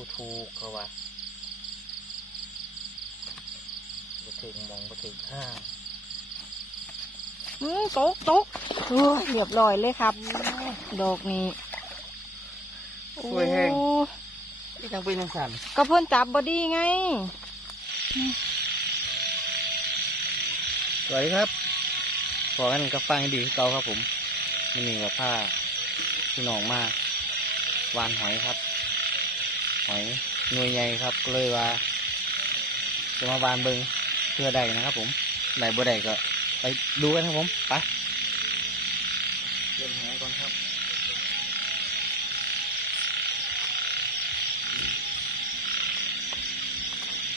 ดูถูกเขาว่าบ่ถึงมองบ่ถึงห้างอืมตกตกโอ้ยเรียบร้อยเลยครับ ดอกนี้โอ้ที่จังเป็นจังสั่นก็เพิ่นจับบอดี้ไง สวัสดีครับขอกันกับฟังให้ดีคือเก่าครับผมมันนี่กับผ้าพี่น้องมากวานหอยครับ หอยหน่วยใหญ่ครับก็เลยว่าจะมาวานเบิงเพื่อใดนะครับ ผมไหนบ่ใดก็ไปดูกันครับผมไปเล่นหอยก่อนครับ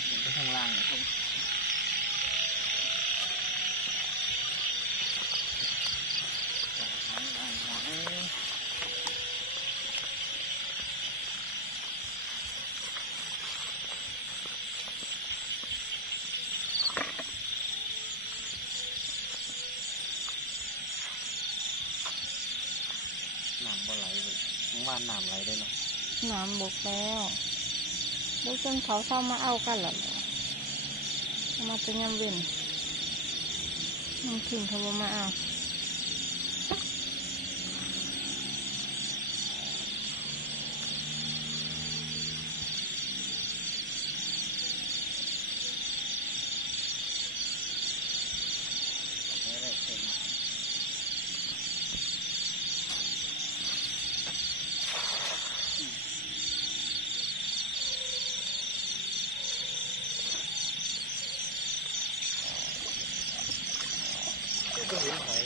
ลงไปข้างล่างนะครับ บ่ไหลเลยมึงว่าน้ำไหลได้เนาะน้ำบกแล้วบกจนเขาเข้ามาเอากันแล้วเอมาเป็นยำเว้นน้องทิ้งเขามาเอา ก็เ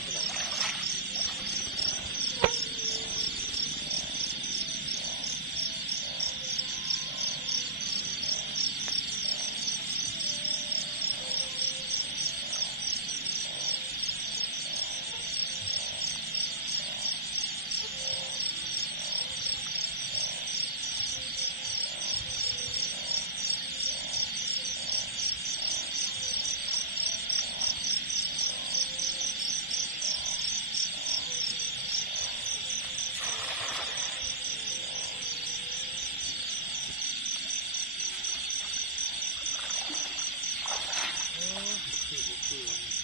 ห็นหอ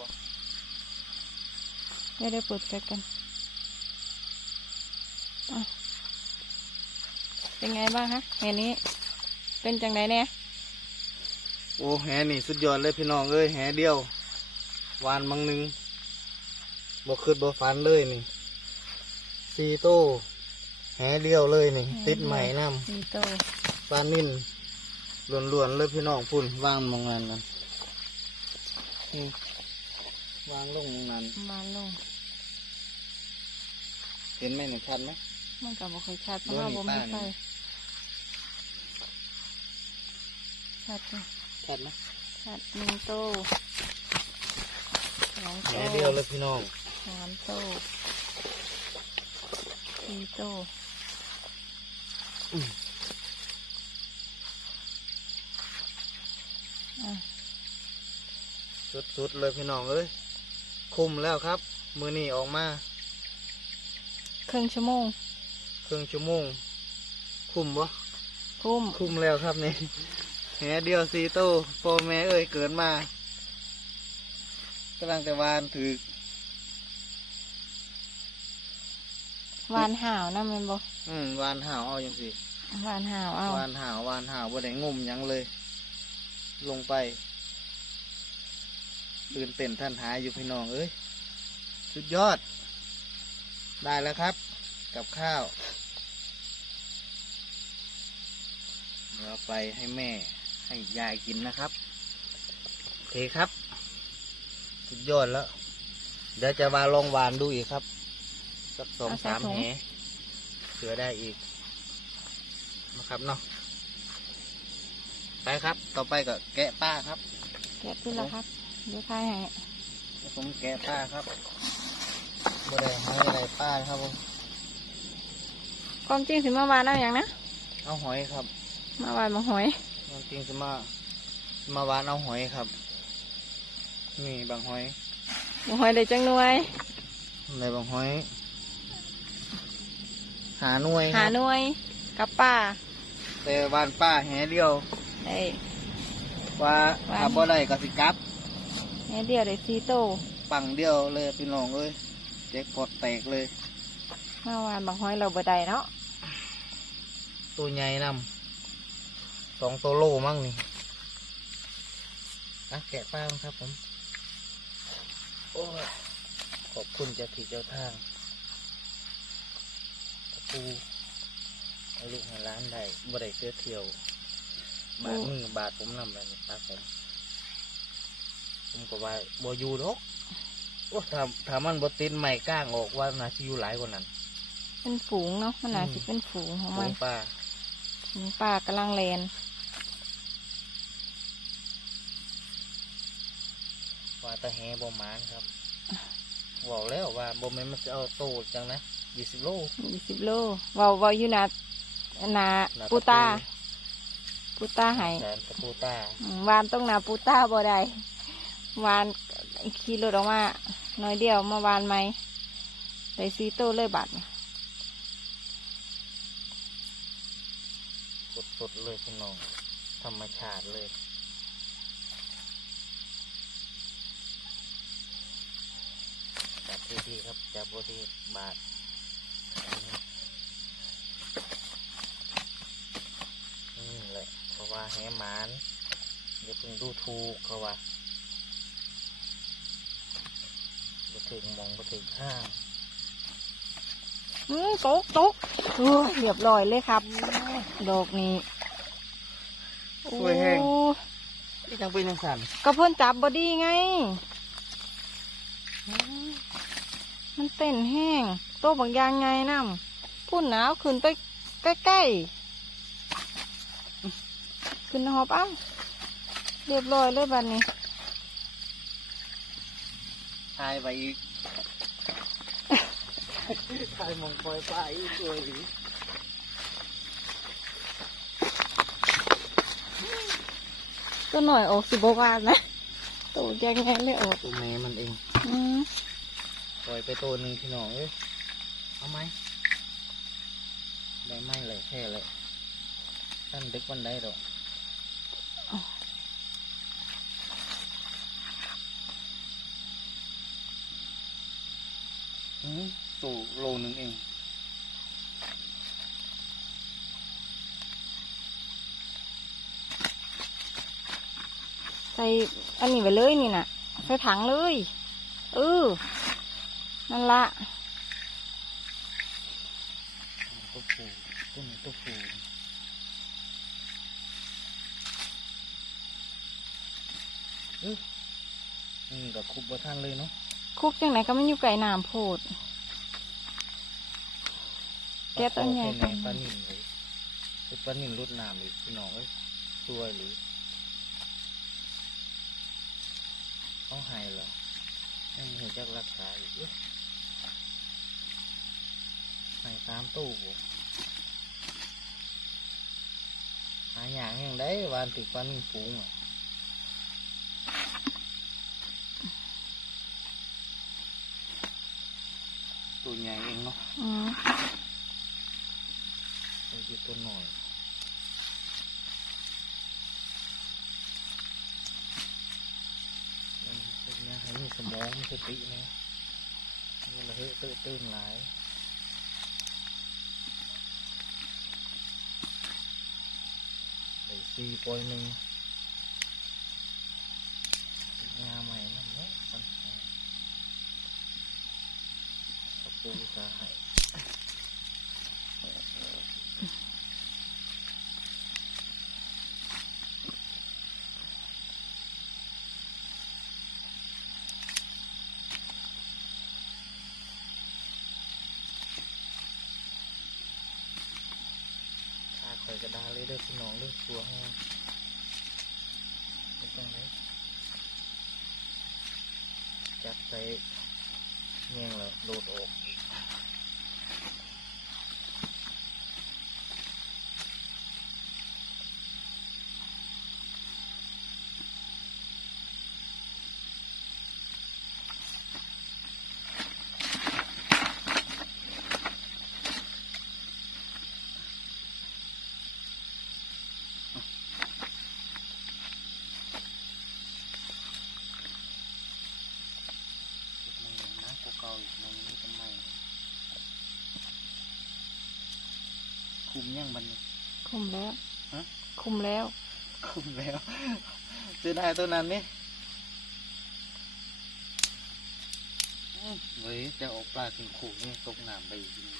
บ่ไม่ได้เปิดแฟลชกันอะเป็นไงบ้างฮะแห่นี้ เป็นจังไดเนี่ยโอ้แหนี่สุดยอดเลยพี่น้องเอ้ยแหเดียววานมังหนึงบ่คืดบ่ฟันเลยนี่ซีโต้แหเดียวเลยนี่ ติดใหม่น้มีโตำปลานิ่นล้วนๆเลยพี่น้องพุ่นวางมองนั้นนั่นนี่ วางลงมองนั้นมาลงเห็นไหมหนึ่งชัดไหมมันก็บ่ค่อยชัดเพราะเบิ่ว่างบ่มีนี่ไฟป้านี่ชัดจ้ะชัดไหมชัดมีโตสองแหโตเดียวเลยพี่น้องสามโตสี่โตอืมอะสุดๆเลยพี่น้องเอ้ย คุ้มแล้วครับ มือนี่ออกมาครึ่งชั่วโมงครึ่งชั่วโมง คุ้มบ่คุ้มคุ้มแล้วครับนี่แหเดียวสีโตวโปรแม่เอ้ยเกิดมากำลังแต่วานถือหวานห่าวนะแมันบ่อืมวานหาวเอาอย่างสิหวานห่าวเอาวานหาววานหาวบ่ได้งมหยังเลย ลงไป ตื่นเต้นท่านหายอยู่พี่น้องเอ้ยสุดยอด ได้แล้วครับ กับข้าวเดี๋ยวเอาไปให้แม่ให้ยายกินนะครับโอเคครับ สุดยอดแล้ว เดี๋ยวจะมาลองหวานดูอีกครับ สักสองสามแหเสือได้อีกนะครับเนาะไปครับ ต่อไปก็แกะป้าครับ แกะขึ้นแล้วครับ เดี๋ยวทายให้เดี๋ยวผมแกะป้าครับบ่ได้ให้อะไรป้าครับผมความจริงสิมาวานเอาอย่างนะ เอาหอยครับ มาวานมาหอยจริงๆจะมามาวานเอาหอยครับ นี่บางหอยมาหอยได้จังหน่วยในบางหอย หาหน่วยคหารับหน่วย กับป้าแต่วานป้าแหเดียวได้ว่าวานถ้าบ่ได้ก็สิกลับ แม่เดียวได้ซีโตปังเดียวเลยพี่น้องเอ้ยเจ็กพอดแตกเลยมาวานบางหอยเราบ่ได้เนาะตัวใหญ่นำสองตัวโลมั่งนี่อะแกะป้าครับผม โอ้ยขอบคุณเจ้าที่เจ้าทางตะปูให้ลูกให้ร้านได้บ่ได้เสื้อเที่ยว บาทมือบาทผมนำแบบนี้ครับผม ผมก็ว่าบ่อยู่ดอกโอ้ถ้าถ้ามันบ่ติดใหม่ก้างออกว่าน่าสิอยู่หลายกว่านั้น เป็นฝูงเนาะมันน่าอืมสิเป็นฝูงของฝูมันงป้าฝูงป้ากำลังแลนว่าแตะแหบ่หมานครับบอกแล้วว่าบ่แม่นมันจะเอาโตจังนะยี่สิบโลยี่สิบโลเว้าเว้าอยู่นานาหน้ปูตาปูตาให้แสนตะปูตา อืมวานต้องนาปูตาบ่ได้ วานขี่รถออกมาหน่อยเดียวมาวานไหมได้ซีโต้เลยบัดนี่สดๆเลยพี่น้อง ธรรมชาติเลยจับดีๆครับ จับดีบาทนี่แหละเพราะว่าแหหมานอย่าเพิ่งดูถูกเขาว่าบ่ ถึงหมองบ่ถึงข้างอืมตกตกโอ้ยเรียบร้อยเลยครับ ดอกนี้สวยแห้ง โอ้นี่จังเป็นจังสันก็เพิ่นจับบอดี้ไง มันเต้นแห้ง โตบางอย่างไงน้ำพุ่นหนาวขึ้นไปใกล้ๆ ขึ้นหอบเอ้าเรียบร้อยเลยบัดนี้ ทายไปอีกทายมองปล่อยปลาอีกสวยดีตัวหน่อยออกสิบวาดนะตัวยังไงเลยออกตัวแม่มันเองอืมปล่อยไปตัวหนึ่งพี่น้องเอ้ยเอาไหมได้ไหมเลยแค่เลยท่านดึกวันได้หรอก อืมตัวโลหนึ่งเอง ใส่อันนี้ไปเลยนี่น่ะใส่ถังเลย เออ นั่นละตุ๊กปูต้นตุ๊กปูเอ้ยอืมกับคุบว่าท่านเลยเนาะ คุกจังไหนก็ไม่อยู่ไก่น้ำโพดแกะต้นใหญ่ปลาปลานิ่มเลยเป็นปลานิ่มรดน้ำอีกพี่น้องเอ้ยตัวหรือเขาหายเหรอยังไม่เห็นจักรักษาอีกเอ้ยหายสามตู้บ่หาอย่างยังได้วานติดปลานิ่มฟูงอะ ตัวใหญ่เองเนาะอืมตัวเยอะตัวหน่อยเป็นไงให้มีสมองมีสตินะมันละเฮตื่นตื่นหลายได้สี่ปอยหนึ่ง ปูสาหายขาข่อยกระดาเลยเด้อพี่น้องเด้อตัวแห้งไม่ต้องเลยจับใส่เงี้ยงแล้วโดดออกมองหนึ่งนะกูเก่าอีกมองนี้ทำไม คุมยังบันนี้คุมแล้วฮะคุมแล้ว คุมแล้วจะได้ตัวนั้นนี่อื้อเว้ยจะเออกปลาถึงขู่นี่ตกน้ำไปอีกทีนึง